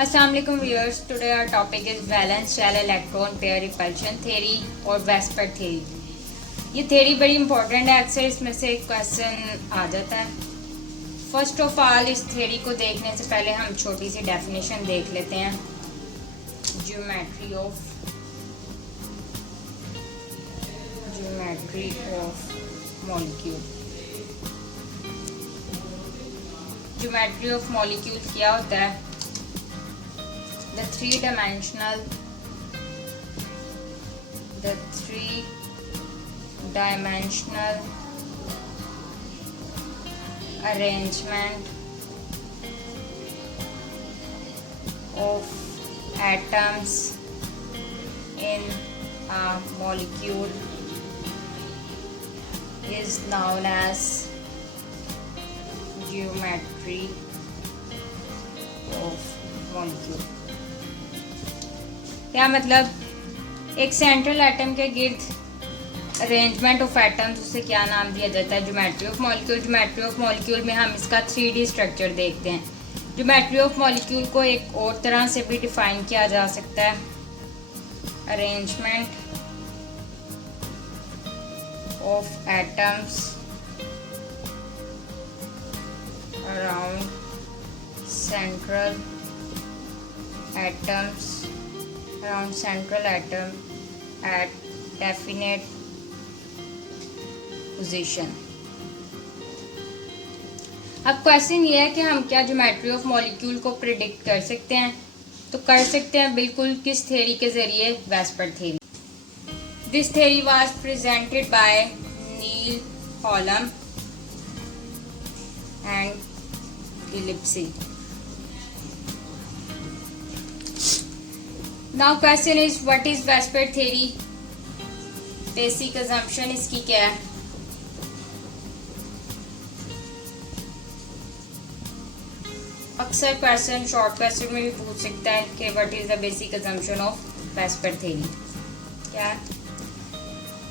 Assalamualaikum viewers. Today our topic is valence shell electron pair repulsion theory और VSEPR theory. ये theory बड़ी important है, अक्सर इसमें से क्वेश्चन आ जाता है. फर्स्ट ऑफ ऑल इस theory को देखने से पहले हम छोटी सी डेफिनेशन देख लेते हैं. Geometry of molecule. Geometry of molecule क्या होता है? The three-dimensional arrangement of atoms in a molecule is known as geometry of molecule. क्या मतलब? एक सेंट्रल एटम के गिर्द अरेंजमेंट ऑफ एटम्स, उसे क्या नाम दिया जाता है? Geometry of molecule. Geometry of molecule में हम इसका 3D स्ट्रक्चर देखते हैं. ज्योमेट्री ऑफ मॉलिक्यूल को एक और तरह से भी डिफाइन किया जा सकता है. Arrangement of atoms around central atom at definite position. अब क्वेश्चन ये है कि हम क्या ज्योमेट्री ऑफ मॉलिक्यूल को प्रिडिक्ट कर सकते हैं? तो कर सकते हैं बिल्कुल. किस थ्योरी के जरिए? Vesper theory. This theory was presented by Neil Hallam and गिलिप्सी. Now question is what is Vesper theory? Basic assumption इसकी क्या है? अक्सर क्वेश्चन शॉर्ट क्वेश्चन में भी पूछ सकता है कि what is the basic assumption of Vesper theory? क्या है?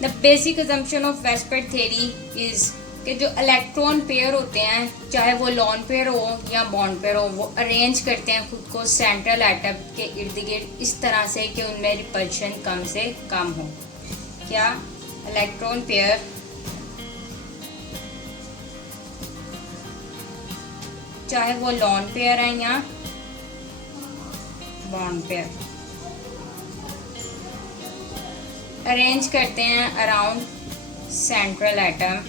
The basic assumption of Vesper theory is कि जो इलेक्ट्रॉन पेयर होते हैं, चाहे वो लॉन पेयर हो या बॉन्ड पेयर हो, वो अरेंज करते हैं खुद को सेंट्रल एटम के इर्द गिर्द इस तरह से कि उनमें रिपल्शन कम से कम हो. क्या? इलेक्ट्रॉन पेयर चाहे वो लॉन पेयर है या बॉन्ड पेयर, अरेंज करते हैं अराउंड सेंट्रल एटम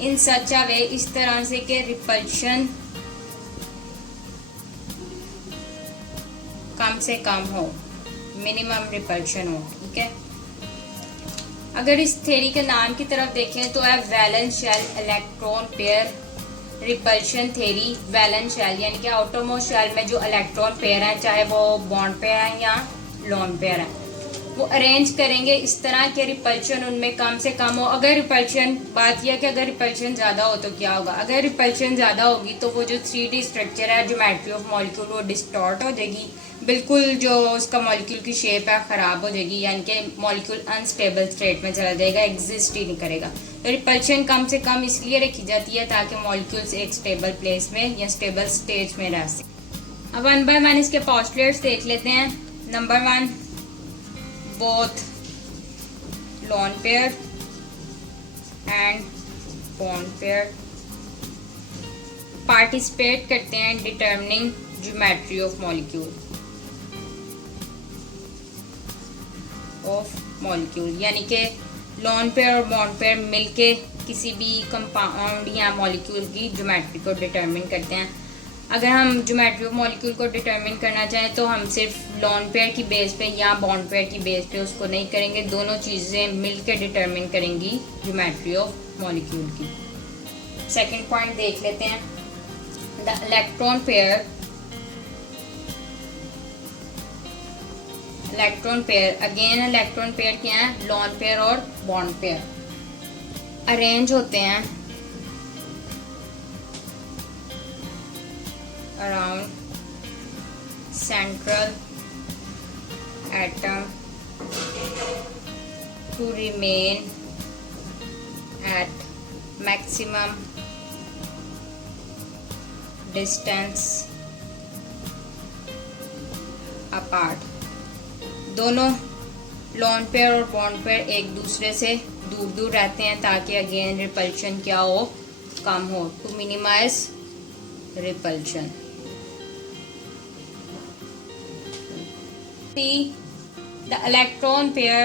इन सच अ वे, इस तरह से कि रिपल्शन कम से कम हो, मिनिमम रिपल्शन हो. ठीक है. अगर इस थ्योरी के नाम की तरफ देखें तो है valence shell electron pair repulsion theory. Valence shell यानी कि आउटरमोस्ट शेल में जो इलेक्ट्रॉन पेयर हैं, चाहे वो बॉन्ड पेयर हैं या लॉन पेयर हैं, वो अरेंज करेंगे इस तरह के रिपल्शन उनमें कम से कम हो. अगर रिपल्शन, बात यह कि अगर रिपल्शन ज़्यादा हो तो क्या होगा? अगर रिपल्शन ज़्यादा होगी तो वो जो 3D स्ट्रक्चर है ज्योमेट्री ऑफ मॉलिक्यूल, वो डिस्टॉर्ट हो जाएगी. बिल्कुल जो उसका मॉलिक्यूल की शेप है ख़राब हो जाएगी, यानी कि मॉलिक्यूल अनस्टेबल स्टेट में चला जाएगा, एग्जिस्ट ही नहीं करेगा. तो रिपल्शन कम से कम इसलिए रखी जाती है ताकि मॉलिक्यूल्स एक स्टेबल प्लेस में या स्टेबल स्टेज में रह सकें. अब 1 बाय 1 इसके पोस्टुलेट्स देख लेते हैं. Number 1, both lone pair and bond pair participate करते हैं determining geometry of molecule. यानी कि lone pair और bond pair मिलके किसी भी कंपाउंड या मॉलिक्यूल की ज्योमेट्री को डिटरमिन करते हैं. अगर हम ज्योमेट्री ऑफ मॉलिक्यूल को डिटरमिन करना चाहें तो हम सिर्फ लॉन पेयर की बेस पे या बॉन्ड पेयर की बेस पे उसको नहीं करेंगे, दोनों चीज़ें मिलकर डिटरमिन करेंगी ज्योमेट्री ऑफ मॉलिक्यूल की. सेकंड पॉइंट देख लेते हैं. The electron pair again electron pair क्या है? लॉन पेयर और बॉन्ड पेयर अरेंज होते हैं around central atom to remain at maximum distance apart. दोनों लोन पेयर और बॉन्ड पेयर एक दूसरे से दूर दूर रहते हैं ताकि अगेन रिपल्शन क्या हो, कम हो, to minimise repulsion. The electron pair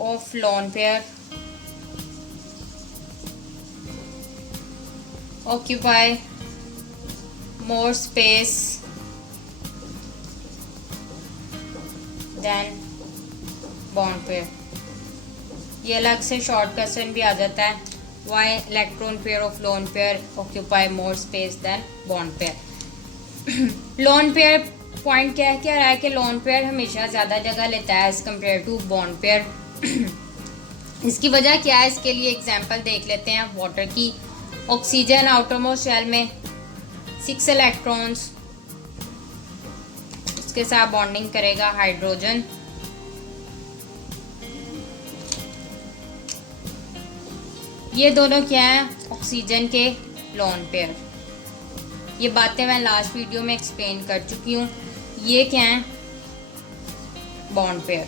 of lone pair occupy more space than bond pair। ये अलग से शॉर्ट क्वेश्चन भी आ जाता है, why electron pair of lone pair occupy more space than bond pair। Lone pair point क्या रहा है कि लोन पेयर हमेशा ज़्यादा जगह लेता है as compare to bond pair. इसकी वजह क्या है, इसके लिए एग्जांपल देख लेते हैं वाटर की। ऑक्सीजन आउटरमोस्ट शेल में 6 इलेक्ट्रॉन्स, इसके साथ बॉन्डिंग करेगा हाइड्रोजन। ये दोनों क्या है, ऑक्सीजन के लोन पेयर। ये बातें मैं लास्ट वीडियो में एक्सप्लेन कर चुकी हूँ। ये क्या है, बॉन्ड पेयर।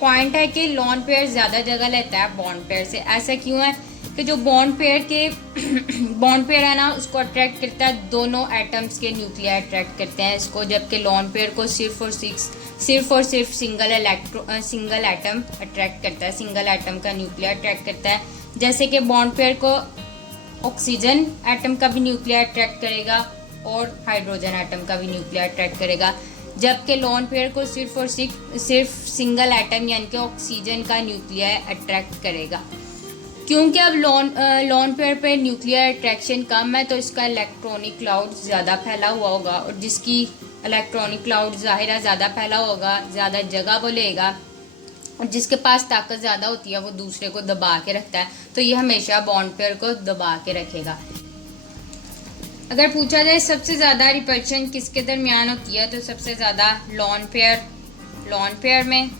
पॉइंट है कि लोन पेयर ज़्यादा जगह लेता है बॉन्ड पेयर से। ऐसा क्यों है कि जो बॉन्ड पेयर है ना, उसको अट्रैक्ट करता है, दोनों एटम्स के न्यूक्लियर अट्रैक्ट करते हैं इसको, जबकि लोन पेयर को सिर्फ और सिर्फ सिंगल एटम अट्रैक्ट करता है, सिंगल एटम का न्यूक्लियर अट्रैक्ट करता है। जैसे कि बॉन्ड पेयर को ऑक्सीजन एटम का भी न्यूक्लियर अट्रैक्ट करेगा और हाइड्रोजन एटम का भी न्यूक्लियर अट्रैक्ट करेगा, जबकि लोन पेयर को सिर्फ और सिर्फ सिंगल एटम यानी कि ऑक्सीजन का न्यूक्लियर अट्रैक्ट करेगा। क्योंकि अब लोन पेयर पे न्यूक्लियर अट्रैक्शन कम है तो इसका इलेक्ट्रॉनिक क्लाउड ज़्यादा फैला हुआ होगा, और जिसकी इलेक्ट्रॉनिक क्लाउड ज़ाहिर ज़्यादा फैला होगा, ज़्यादा जगह वो लेगा, और जिसके पास ताकत ज़्यादा होती है वो दूसरे को दबा के रखता है, तो ये हमेशा बॉन्ड पेयर को दबा के रखेगा। अगर पूछा जाए सबसे ज़्यादा रिपल्शन किसके दरमियान होती है, तो सबसे ज़्यादा लोन पेयर में,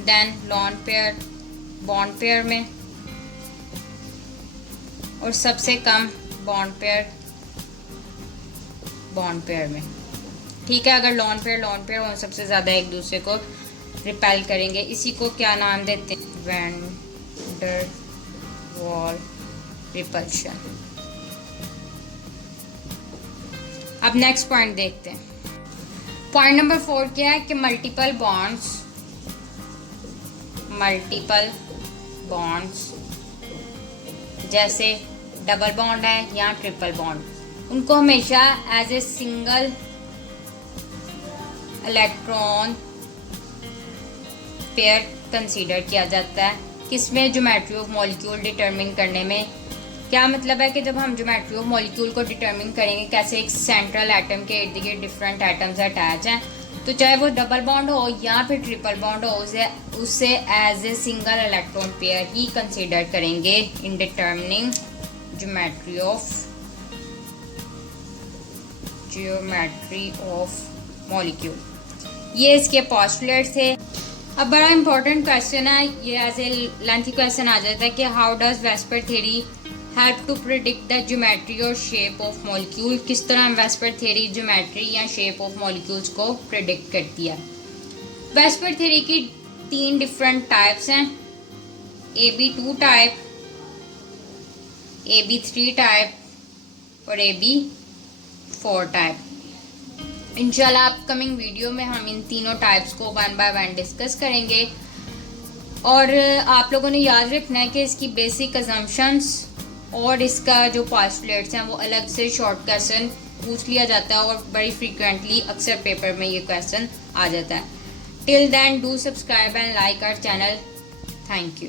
then lone pair bond pair में, और सबसे कम बॉन्ड पेयर में। ठीक है, अगर लोन पेयर हो सबसे ज़्यादा एक दूसरे को रिपेल करेंगे। इसी को क्या नाम देते हैं, वैन डर वॉल रिपल्शन। अब नेक्स्ट पॉइंट देखते हैं। पॉइंट नंबर 4 क्या है कि मल्टीपल बॉन्ड्स जैसे डबल बॉन्ड है या ट्रिपल बॉन्ड, उनको हमेशा as a single electron pair consider किया जाता है। किसमें, ज्योमेट्री ऑफ मॉलिक्यूल डिटरमिन करने में। क्या मतलब है कि जब हम ज्योमेट्री ऑफ मॉलिक्यूल को डिटरमिन करेंगे कैसे एक सेंट्रल एटम के इर्द गिर्द डिफरेंट एटम्स अटैच हैं, तो चाहे वो डबल बॉन्ड हो या फिर ट्रिपल बॉन्ड हो, उसे as a single electron pair ही कंसीडर करेंगे in determining geometry of molecule. ये इसके पोस्टुलेट थे। अब बड़ा इंपॉर्टेंट क्वेश्चन है, ये एज ए लेंथी क्वेश्चन आ जाता है कि how does VSEPR theory help to predict the geometry और शेप ऑफ मॉलिक्यूल। किस तरह वेस्पर थ्योरी ज्योमेट्री या शेप ऑफ मॉलिक्यूल्स को प्रिडिक्ट करती है। वेस्पर थ्योरी की 3 डिफरेंट टाइप्स हैं, AB2 टाइप, AB3 टाइप और AB4 टाइप। इंशाल्लाह अपकमिंग वीडियो में हम इन तीनों टाइप्स को 1 बाय 1 डिस्कस करेंगे। और आप लोगों ने याद रखना है कि इसकी बेसिक अजम्पशंस और इसका जो पोस्टुलेट्स हैं वो अलग से शॉर्ट क्वेश्चन पूछ लिया जाता है, और बड़ी फ्रीक्वेंटली अक्सर पेपर में ये क्वेश्चन आ जाता है। Till then do subscribe and like our channel. Thank you.